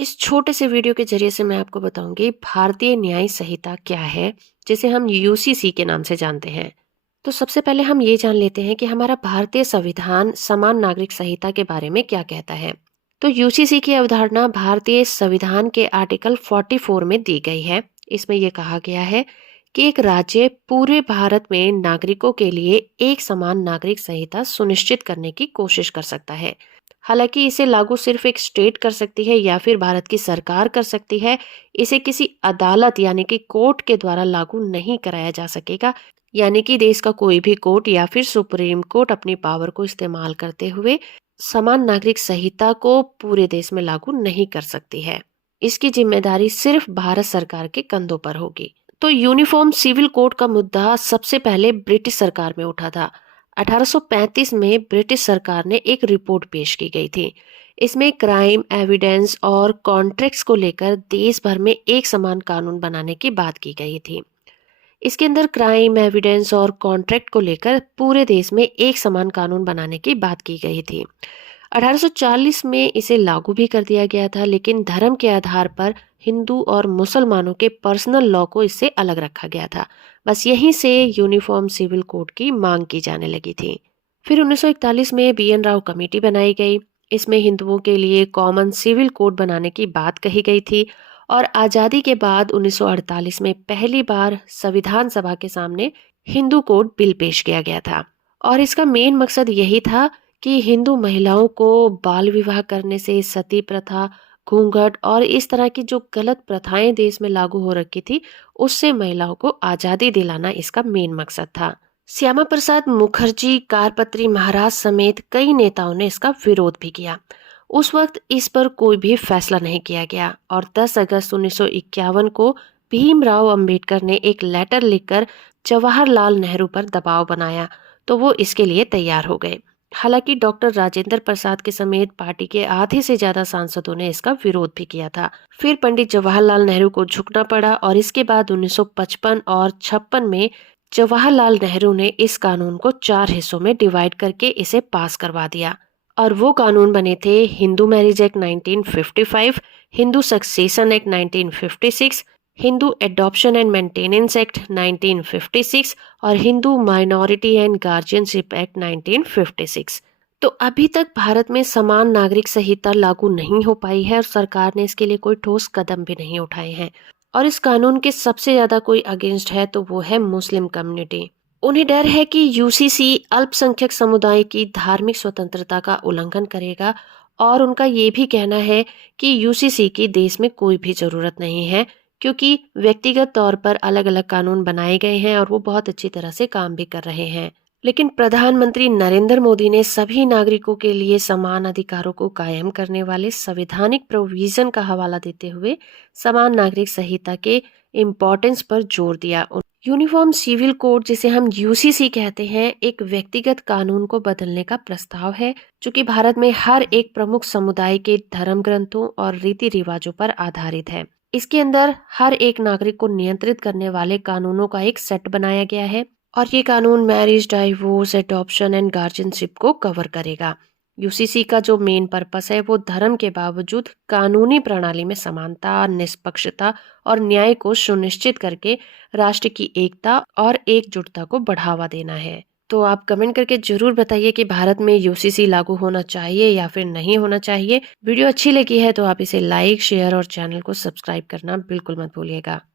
इस छोटे से वीडियो के ज़रिए से मैं आपको बताऊँगी भारतीय न्याय संहिता क्या है, जिसे हम यूसीसी के नाम से जानते हैं। तो सबसे पहले हम ये जान लेते हैं कि हमारा भारतीय संविधान समान नागरिक संहिता के बारे में क्या कहता है। तो यूसीसी की अवधारणा भारतीय संविधान के आर्टिकल 44 में दी गई है। इसमें यह कहा गया है कि एक राज्य पूरे भारत में नागरिकों के लिए एक समान नागरिक संहिता सुनिश्चित करने की कोशिश कर सकता है। हालांकि इसे लागू सिर्फ एक स्टेट कर सकती है या फिर भारत की सरकार कर सकती है। इसे किसी अदालत यानी कि कोर्ट के द्वारा लागू नहीं कराया जा सकेगा। यानी कि देश का कोई भी कोर्ट या फिर सुप्रीम कोर्ट अपनी पावर को इस्तेमाल करते हुए समान नागरिक संहिता को पूरे देश में लागू नहीं कर सकती है। इसकी जिम्मेदारी सिर्फ भारत सरकार के कंधों पर होगी। तो यूनिफॉर्म सिविल कोड का मुद्दा सबसे पहले ब्रिटिश सरकार में उठा था। 1835 में ब्रिटिश सरकार ने एक रिपोर्ट पेश की गई थी। इसमें क्राइम एविडेंस और कॉन्ट्रैक्ट्स को लेकर देश भर में एक समान कानून बनाने की बात की गई थी। इसके अंदर क्राइम एविडेंस और कॉन्ट्रैक्ट को लेकर पूरे देश में एक समान कानून बनाने की बात की गई थी। 1840 में इसे लागू भी कर दिया गया था, लेकिन धर्म के आधार पर हिंदू और मुसलमानों के पर्सनल लॉ को इससे अलग रखा गया था। बस यहीं से यूनिफॉर्म सिविल कोड की मांग की जाने लगी थी। फिर 1941 में बीएन राव कमेटी बनाई गई। इसमें हिंदुओं के लिए कॉमन सिविल कोड बनाने की बात कही गई थी। और आजादी के बाद 1948 में पहली बार संविधान सभा के सामने हिंदू कोड बिल पेश किया गया था। और इसका मेन मकसद यही था कि हिंदू महिलाओं को बाल विवाह करने से, सती प्रथा, घूंघट और इस तरह की जो गलत प्रथाएं देश में लागू हो रखी थी, उससे महिलाओं को आजादी दिलाना इसका मेन मकसद था। श्यामा प्रसाद मुखर्जी, कारपत्री महाराज समेत कई नेताओं ने इसका विरोध भी किया। उस वक्त इस पर कोई भी फैसला नहीं किया गया और 10 अगस्त 1951 को भीमराव अंबेडकर ने एक लेटर लिखकर जवाहरलाल नेहरू पर दबाव बनाया, तो वो इसके लिए तैयार हो गए। हालांकि डॉक्टर राजेंद्र प्रसाद के समेत पार्टी के आधे से ज्यादा सांसदों ने इसका विरोध भी किया था। फिर पंडित जवाहरलाल नेहरू को झुकना पड़ा और इसके बाद 1955 और 56 में जवाहरलाल नेहरू ने इस कानून को 4 हिस्सों में डिवाइड करके इसे पास करवा दिया। और वो कानून बने थे Hindu marriage act 1955, Hindu succession act 1956, Hindu adoption and maintenance act 1956 और Hindu minority and guardianship act 1956। तो अभी तक भारत में समान नागरिक संहिता लागू नहीं हो पाई है और सरकार ने इसके लिए कोई ठोस कदम भी नहीं उठाए हैं। और इस कानून के सबसे ज्यादा कोई अगेंस्ट है तो वो है मुस्लिम कम्युनिटी। उन्हें डर है कि यूसीसी अल्पसंख्यक समुदाय की धार्मिक स्वतंत्रता का उल्लंघन करेगा। और उनका ये भी कहना है कि यूसीसी की देश में कोई भी जरूरत नहीं है, क्योंकि व्यक्तिगत तौर पर अलग अलग कानून बनाए गए हैं और वो बहुत अच्छी तरह से काम भी कर रहे हैं। लेकिन प्रधानमंत्री नरेंद्र मोदी ने सभी नागरिकों के लिए समान अधिकारों को कायम करने वाले संवैधानिक प्रोविजन का हवाला देते हुए समान नागरिक संहिता के इम्पोर्टेंस पर जोर दिया। यूनिफॉर्म सिविल कोड, जिसे हम यूसीसी कहते हैं, एक व्यक्तिगत कानून को बदलने का प्रस्ताव है जो कि भारत में हर एक प्रमुख समुदाय के धर्म ग्रंथों और रीति रिवाजों पर आधारित है। इसके अंदर हर एक नागरिक को नियंत्रित करने वाले कानूनों का एक सेट बनाया गया है और ये कानून marriage, divorce, adoption and guardianship को कवर करेगा। यूसीसी का जो मेन पर्पस है वो धर्म के बावजूद कानूनी प्रणाली में समानता, निष्पक्षता और न्याय को सुनिश्चित करके राष्ट्र की एकता और एकजुटता को बढ़ावा देना है। तो आप कमेंट करके जरूर बताइए कि भारत में यूसीसी लागू होना चाहिए या फिर नहीं होना चाहिए। वीडियो अच्छी लगी है तो आप इसे लाइक, शेयर और चैनल को सब्सक्राइब करना बिल्कुल मत भूलिएगा।